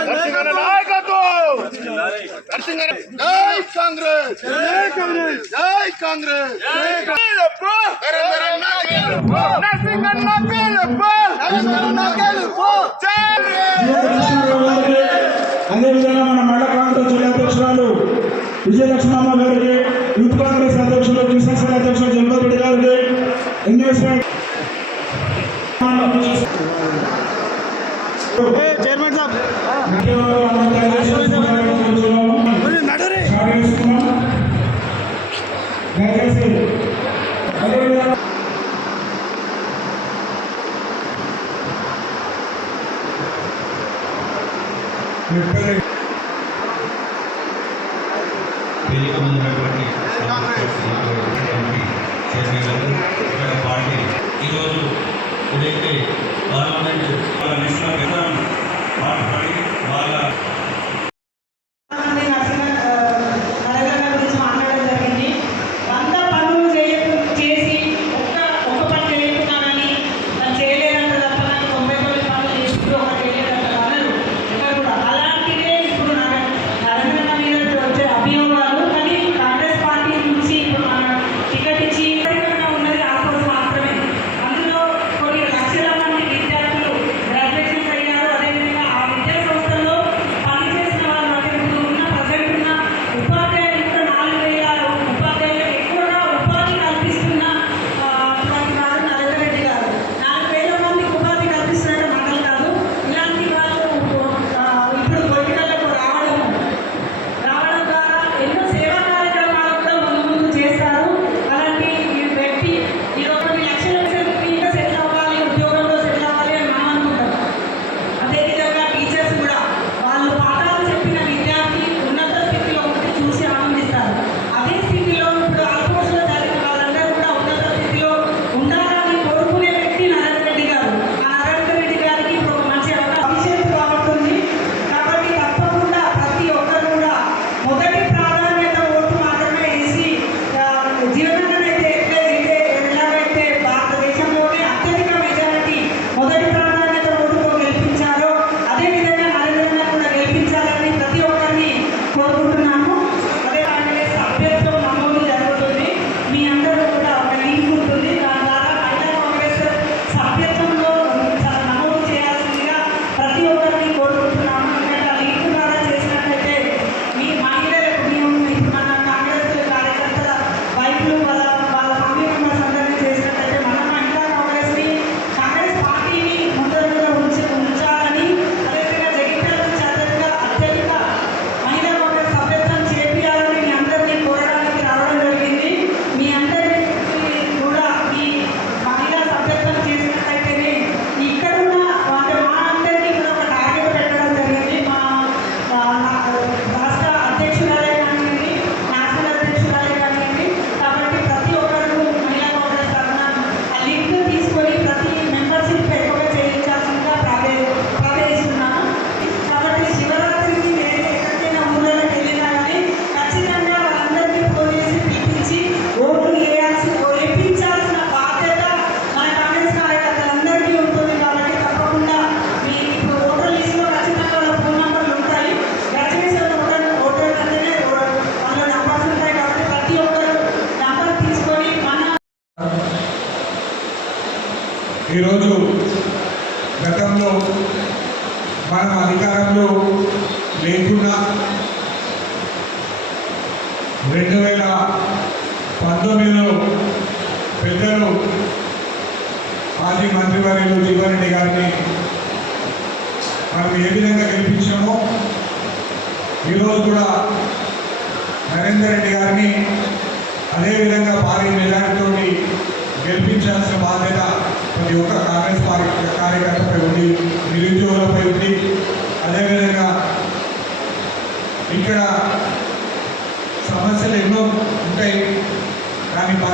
నరసింహన నాయకత్వం నరసింహన జై కాంగ్రెస్ జై కాంగ్రెస్ జై కాంగ్రెస్ జై కాంగ్రెస్ నరసింహన్న గెలుపు నరసింహన్న గెలుపు అదేవిధంగా మన మళ్ళ కాంగ్రెస్ అధ్యక్షురాలు విజయలక్ష్మమ్మ గారికి యూత్ కాంగ్రెస్ అధ్యక్షులు కిషన్ అధ్యక్షులు జన్మరెడ్డి గారికి ఎన్ఎస్ఐ चेयरमैन साहब చైర్మన్ గారు పార్టీ ఈరోజు ఏదైతే పార్లమెంట్ వాళ్ళ నిష్ణ వాళ్ళ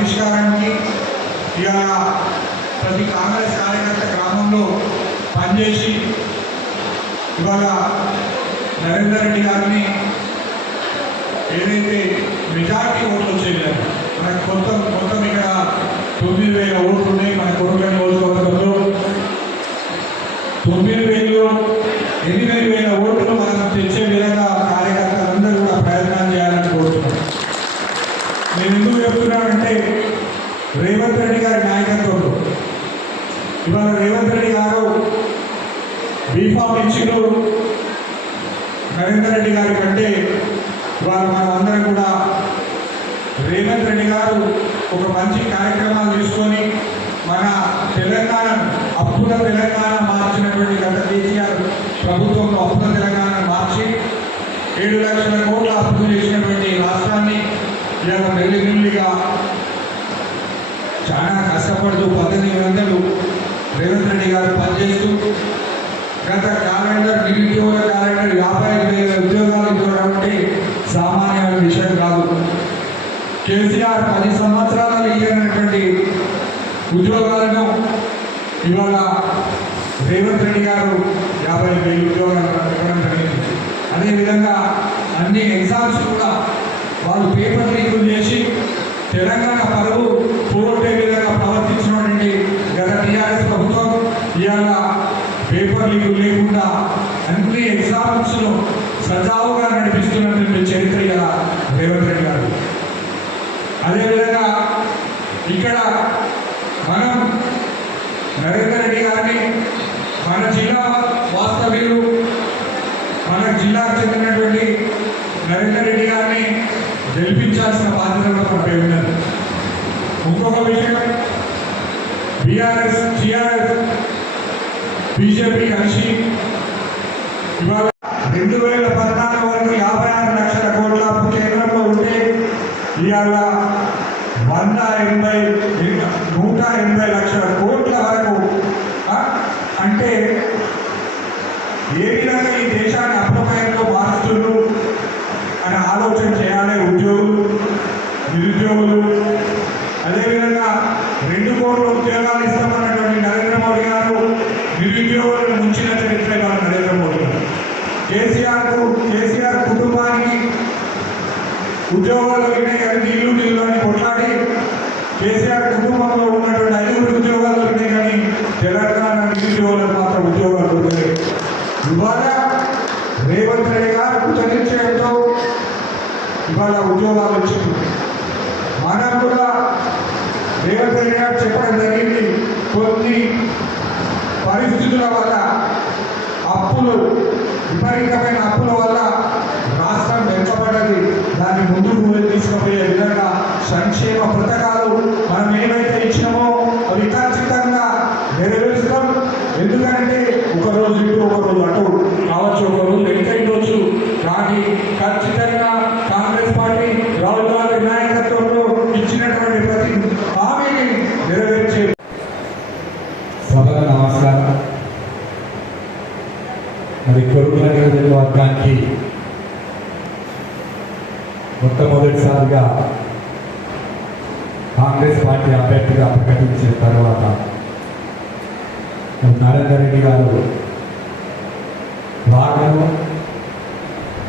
పరిష్కారానికి ఇవాళ ప్రతి కాంగ్రెస్ కార్యకర్త గ్రామంలో పనిచేసి ఇవాళ నరేందర్ రెడ్డి గారిని ఏదైతే మెజార్టీ ఓట్లు వచ్చేయారు మనకు కొంత మొత్తం ఇక్కడ తొమ్మిది వేల ఓట్లు ఉన్నాయి మన కొరకని నియోజకవర్గంలో. తొమ్మిది వేలు ఎనిమిది వేలు నరేందర్ రెడ్డి గారి కంటే వారు మనం అందరం కూడా రేవంత్ రెడ్డి గారు ఒక మంచి కార్యక్రమాలు తీసుకొని మన తెలంగాణ అప్పుల తెలంగాణ మార్చినటువంటి గత కేసీఆర్ ప్రభుత్వంలో అప్పుల తెలంగాణ మార్చి ఏడు లక్షల కోట్ల అప్పులు చేసినటువంటి రాష్ట్రాన్ని ఇలా మెల్లిమెల్లిగా చాలా కష్టపడుతూ పద్దెనిమిది వందలు రేవంత్ రెడ్డి గారు పనిచేస్తూ గత క్యాలెండర్ నిరుద్యోగ క్యాలెండర్ యాభై ఐదు వేల ఉద్యోగాలు ఇవ్వడం అంటే సామాన్యమైన విషయం కాదు. కేసీఆర్ పది సంవత్సరాలు ఇవ్వనటువంటి ఉద్యోగాలను ఇవాళ రేవంత్ రెడ్డి గారు యాభై వేల ఉద్యోగాలు ఇవ్వడం జరిగింది. అదేవిధంగా అన్ని ఎగ్జామ్స్ కూడా వాళ్ళు పేపర్ libro. రేవంత్ రెడ్డి గారు ఇవాళ ఉద్యోగాలు వచ్చింది. మనం కూడా రేవంత్ గారు చెప్పడం జరిగింది కొన్ని పరిస్థితుల వల్ల అప్పులు విపరీతమైన అప్పుల వల్ల రాష్ట్రం వెనుకబడ్డది. దాన్ని ముందుకు తీసుకుపోయే విధంగా సంక్షేమ పథకాలు మనం ఏవైతే ఇచ్చినామో అవి ఖచ్చితంగా నెరవేరుస్తాం. ఎందుకంటే ఒకరోజు ఇటు ఒకరోజు అటు కావచ్చు ఒకరోజు మొట్టమొదటిసారిగా కాంగ్రెస్ పార్టీ అభ్యర్థిగా ప్రకటించిన తర్వాత నరేందర్ రెడ్డి గారు రాగను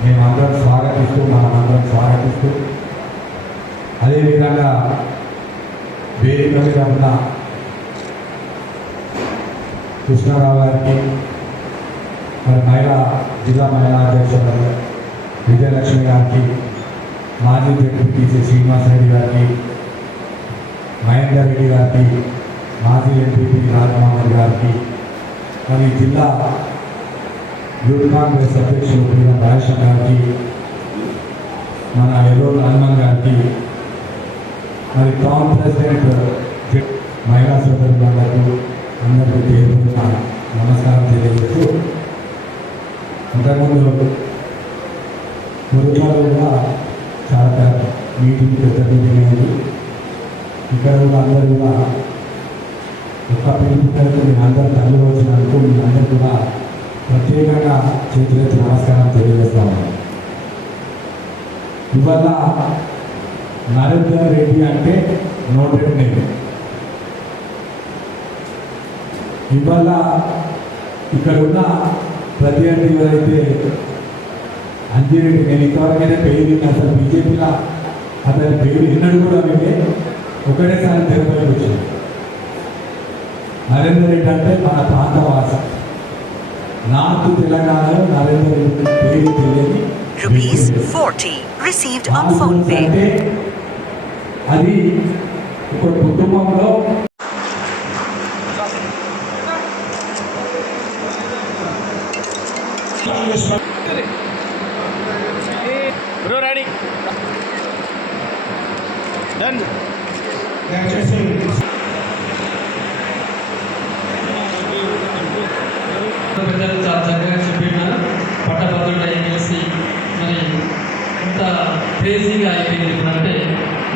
మేమందరం స్వాగతిస్తూ మనమందరం స్వాగతిస్తూ అదేవిధంగా వేదిక మీద ఉన్న కృష్ణారావు గారికి మరి మహిళా జిల్లా మహిళా అధ్యక్షురాలు విజయలక్ష్మి గారికి మాజీ డిప్యూటీ జడ్పీటీసీ శ్రీనివాసరెడ్డి గారికి మహేందర్ రెడ్డి గారికి మాజీ ఎంపీపీ రాజమోహన్ గారికి మరి జిల్లా యూత్ కాంగ్రెస్ అధ్యక్షులు పీఎం రాజేశ్వర్ గారికి మన ఎర్రోలు హనుమాన్ గారికి మరి టౌన్ ప్రెసిడెంట్ మహిళా సోదరు గారు అందరికీ పేరు నమస్కారం తెలియజేస్తూ అంతకుముందు మురుగాలు కూడా చాలా మీటింగ్ పెద్ద మీటింగ్ అయింది ఇక్కడ ఉన్న అందరూ కూడా ఒక్క పిలుపుతో నేను అందరూ తల్లి వచ్చినందుకు మీ అందరూ కూడా ప్రత్యేకంగా చేతులెత్తి నమస్కారం తెలియజేస్తాను ఇవాళ నరేందర్ రెడ్డి అంటే నోటెడ్ నేమ్. ఇవాళ ఇక్కడ ఉన్న ప్రతి అంటే ఎవరైతే అంజిరెడ్డి నేను ఇంతవరకైనా పేరు విన్నా అసలు బీజేపీలో అతని పేరు విన్నాడు కూడా మేమే ఒకటేసారి తెరపైకి వచ్చాడు నరేంద్ర రెడ్డి అంటే మన ప్రాంత వాస నార్త్ తెలంగాణలో నరేంద్ర రెడ్డి పేరు తెలియదు rupees 40 received on phone pay. అది ఒక కుటుంబంలో క్రేజీగా అయిపోయింది. ఇప్పుడంటే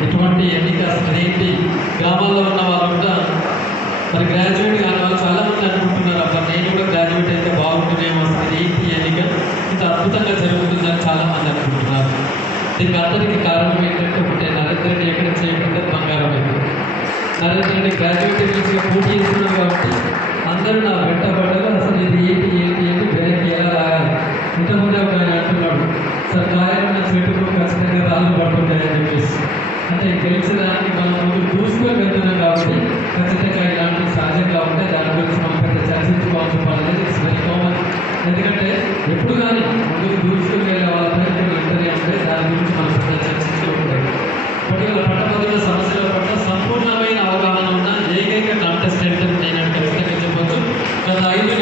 ఎటువంటి ఎన్నిక అసలు ఏంటి? గ్రామాల్లో ఉన్న వాళ్ళు కూడా మరి గ్రాడ్యుయేట్ కాని వాళ్ళు చాలామంది అనుకుంటున్నారు అబ్బా నేను కూడా గ్రాడ్యుయేట్ అయితే బాగుంటుందేమో అసలు ఏంటి ఎన్నిక ఇంత అద్భుతంగా జరుగుతుందని చాలామంది అనుకుంటున్నారు. దీనికి అందరికీ కారణం ఏంటంటే ఒకటే నరేంద్ర రెడ్డి ఎక్కడ చేయకుండా బంగారం అయింది నరేంద్ర రెడ్డి గ్రాడ్యుయేట్ పోటీ చేస్తున్నారు కాబట్టి అందరూ నా వెంట పడగా అసలు ఇది ఏంటి అంటే తెలిసిన దానికి మనం ముందు చూసుకొని వెళ్తున్నాం కాబట్టి ఖచ్చితంగా ఇలాంటి సహజంగా ఉంటే దాని గురించి మనం పెద్ద చర్చించుకోవాల్సి పనులు ఇట్స్ ఎందుకంటే ఎప్పుడు కానీ ముందుకు దూసుకు వెళ్ళే వాళ్ళ ప్రయత్నం వెంటనే ఉంటే దాని గురించి మనం పెద్ద చర్చించుతూ ఉంటాయి. పట్టుదల పట్టపద్ధతుల సమస్యల పట్ల సంపూర్ణమైన అవగాహన ఉన్న ఏకైక కాంటెస్టెంట్ నేను ఖచ్చితంగా చెప్పొచ్చు. గత ఐదు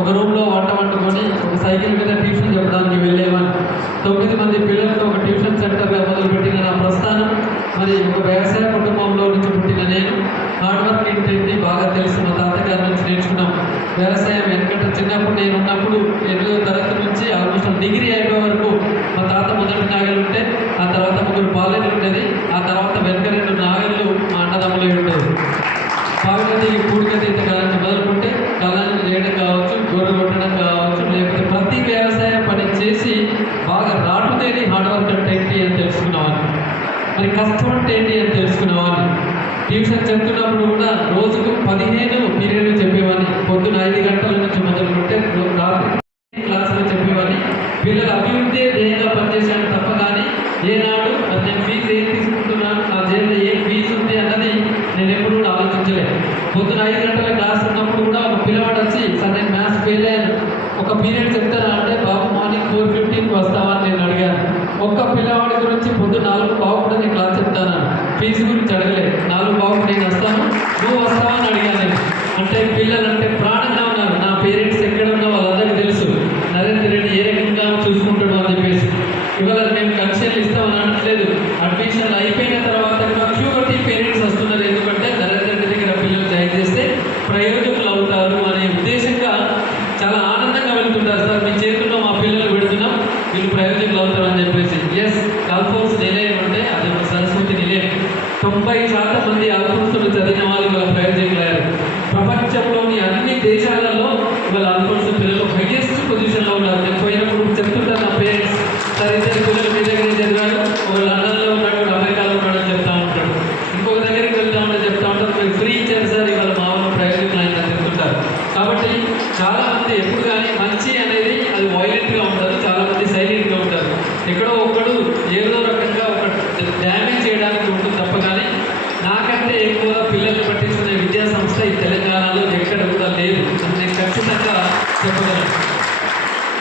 ఒక రూమ్లో వంట వండుకొని ఒక సైకిల్ మీద ట్యూషన్ చెప్పడానికి వెళ్ళేవాడిని తొమ్మిది మంది పిల్లలతో ఒక ట్యూషన్ సెంటర్గా మొదలుపెట్టిన నా ప్రస్థానం. మరి ఒక మరి కష్టం అంటే ఏంటి అని తెలుసుకునేవాడిని. ట్యూషన్ చెప్తున్నప్పుడు కూడా రోజుకు పదిహేను పీరియడ్లు చెప్పేవాడిని. పొద్దున ఐదు గంటల నుంచి మొదలుకుంటే రాత్రి క్లాసులు చెప్పేవాడిని. పిల్లలు అభివృద్ధి ధ్యేయంగా పనిచేసాను తప్ప కానీ ఏదైనా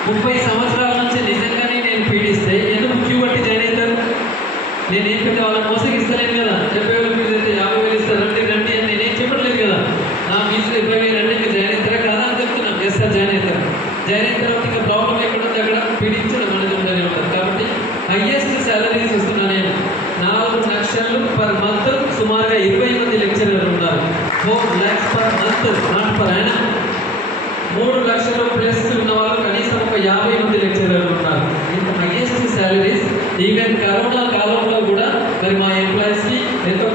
con questa ఏ ఎంప్లాయీస్కి ఎంతో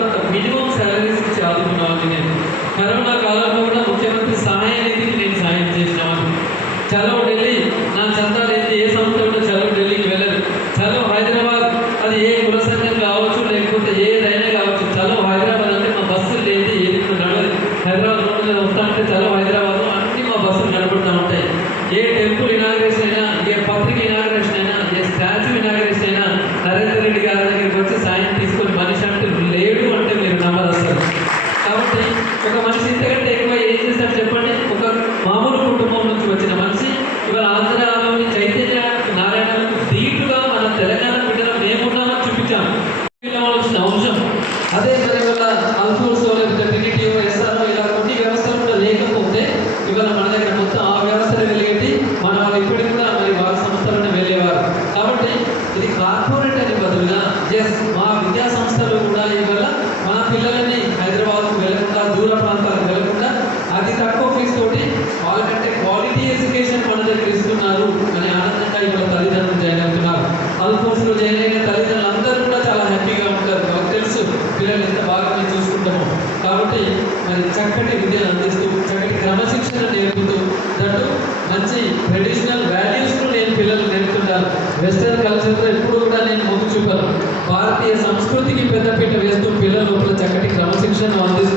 and on this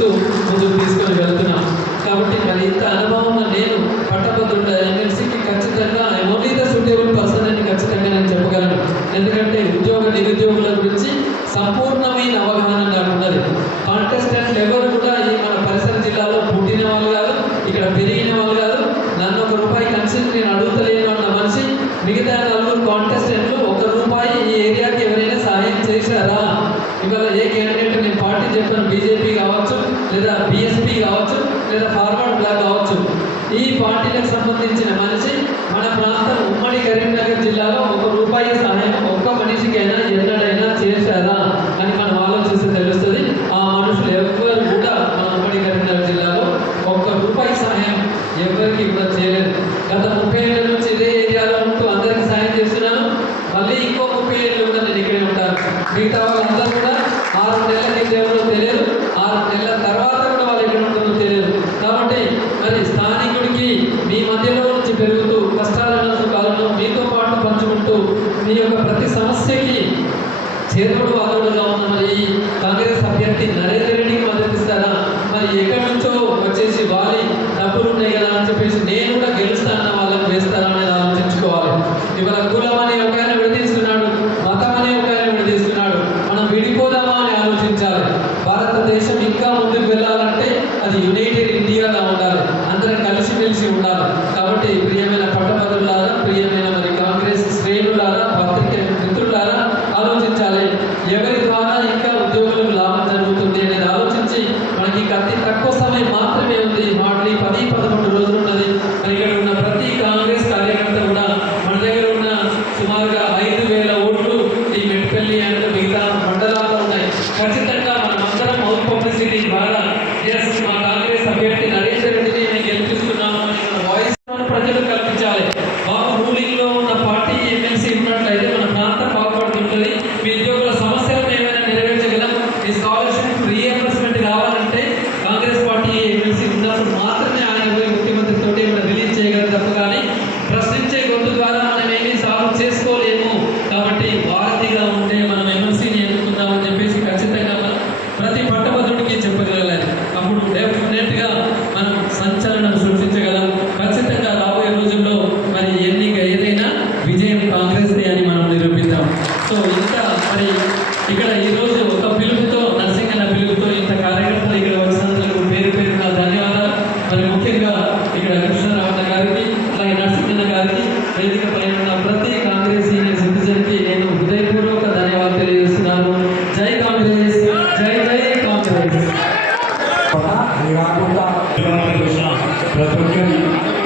ಯಾರೋ ಒಬ್ಬರು ತಮ್ಮ ಹೆಸರು ಪ್ರತೋಕ್ಷಕ್ಕೆ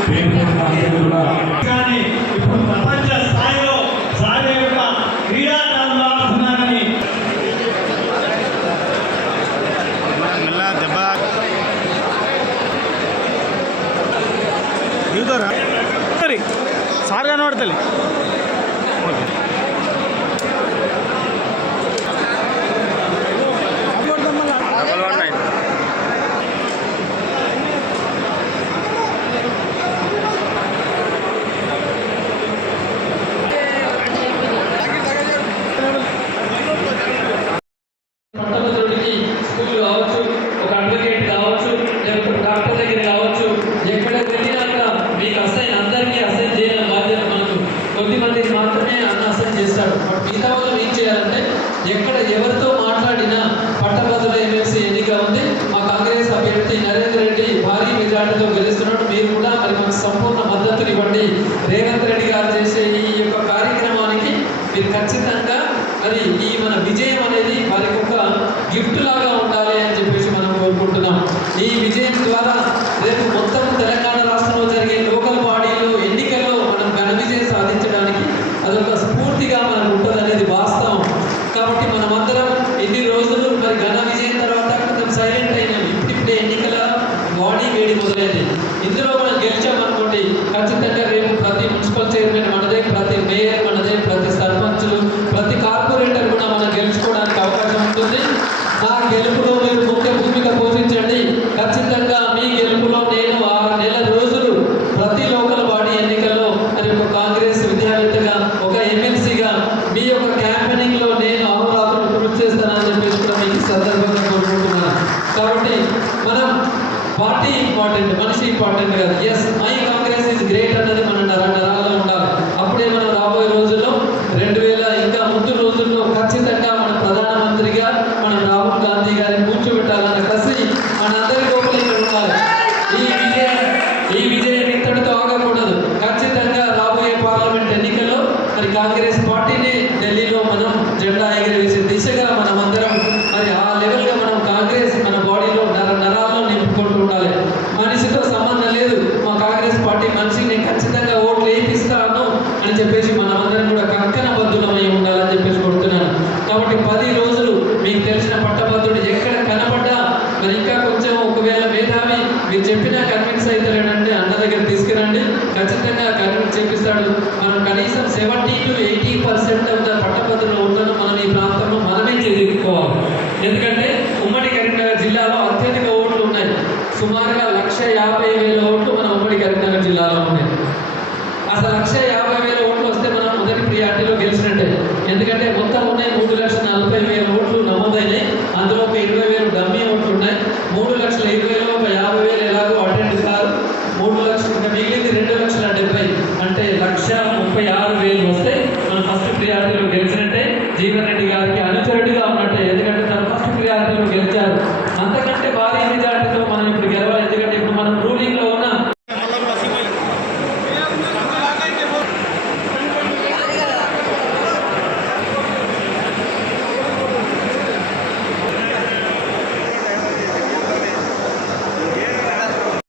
ಬೇಡಿಕೆ మొదలైంది. ఇందులో మన యాభై వేల ఓట్లు మన ఉమ్మడి కరీంనగర్ జిల్లాలో ఉన్నాయి. అసలు లక్ష యాభై వేల ఓట్లు వస్తే మనం మొదటి ప్రియారిటీలో గెలిచినట్టే. ఎందుకంటే మొత్తం ఉన్నాయి మూడు లక్షల నలభై వేల ఓట్లు నమోదైనాయి. అందులో